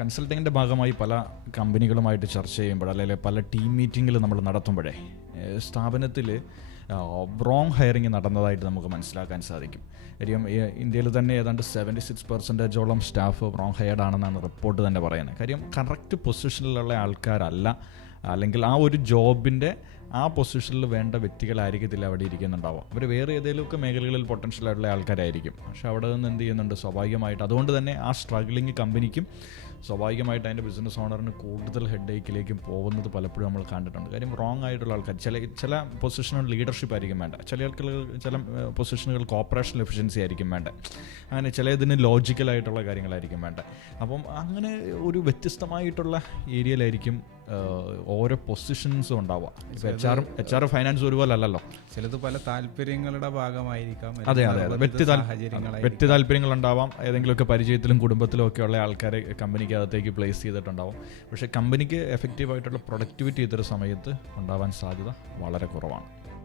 കൺസൾട്ടിങ്ങിന്റെ ഭാഗമായി പല കമ്പനികളുമായിട്ട് ചർച്ച ചെയ്യുമ്പോൾ അല്ലെങ്കിൽ പല ടീം മീറ്റിങ്ങിൽ നമ്മൾ നടത്തുമ്പോഴേ സ്ഥാപനത്തിൽ റോങ് ഹയറിങ് നടന്നതായിട്ട് നമുക്ക് മനസ്സിലാക്കാൻ സാധിക്കും. കാര്യം ഇന്ത്യയിൽ തന്നെ ഏതാണ്ട് സെവന്റി സിക്സ് പെർസെന്റേജോളം സ്റ്റാഫ് റോങ് ഹയർഡ് ആണെന്നാണ് റിപ്പോർട്ട് തന്നെ പറയുന്നത്. കാര്യം കറക്റ്റ് പൊസിഷനിലുള്ള ആൾക്കാരല്ല. അല്ലെങ്കിൽ ആ ഒരു ജോബിന്റെ ആ പൊസിഷനിൽ വേണ്ട വ്യക്തികളായിരിക്കത്തില്ല അവിടെ ഇരിക്കുന്നുണ്ടാവുക. അവർ വേറെ ഏതെങ്കിലുമൊക്കെ മേഖലകളിൽ പൊട്ടൻഷ്യൽ ആയിട്ടുള്ള ആൾക്കാരായിരിക്കും. പക്ഷെ അവിടെ നിന്ന് എന്ത് ചെയ്യുന്നുണ്ട്? സ്വാഭാവികമായിട്ട് അതുകൊണ്ട് തന്നെ ആ സ്ട്രഗ്ലിങ് കമ്പനിക്കും സ്വാഭാവികമായിട്ട് അതിന്റെ ബിസിനസ് ഓണറിന് കൂടുതൽ ഹെഡേക്കിലേക്കും പോകുന്നത് പലപ്പോഴും നമ്മൾ കണ്ടിട്ടുണ്ട്. കാര്യം റോങ് ആയിട്ടുള്ള ആൾക്കാർ ചില ചില പൊസിഷനുകൾ ലീഡർഷിപ്പ് ആയിരിക്കും വേണ്ട. ചില ആൾക്കാർ ചില പൊസിഷനുകൾ ഓപ്പറേഷണൽ എഫിഷ്യൻസി ആയിരിക്കും വേണ്ട. അങ്ങനെ ചിലതിന് ലോജിക്കലായിട്ടുള്ള കാര്യങ്ങളായിരിക്കും വേണ്ട. അപ്പം അങ്ങനെ ഒരു വ്യത്യസ്തമായിട്ടുള്ള ഏരിയയിലായിരിക്കും ഓരോ പൊസിഷൻസും ഉണ്ടാവുക. ഇപ്പോൾ H R H R finance ഒരുപോലെ അല്ലല്ലോ ചിലത് പല താല്പര്യങ്ങളുടെ ഭാഗമായിരിക്കാം. അതെ അതെ അതെ. വ്യക്തി. വ്യക്തി താല്പര്യങ്ങൾ ഉണ്ടാവാം. ഏതെങ്കിലുമൊക്കെ പരിചയത്തിലും കുടുംബത്തിലും ഒക്കെ ഉള്ള ആൾക്കാരെ കമ്പനിക്ക് അകത്തേക്ക് പ്ലേസ് ചെയ്തിട്ടുണ്ടാവും. പക്ഷേ കമ്പനിക്ക് എഫക്റ്റീവായിട്ടുള്ള പ്രൊഡക്ടിവിറ്റി ഇത്തരം സമയത്ത് ഉണ്ടാവാൻ സാധ്യത വളരെ കുറവാണ്.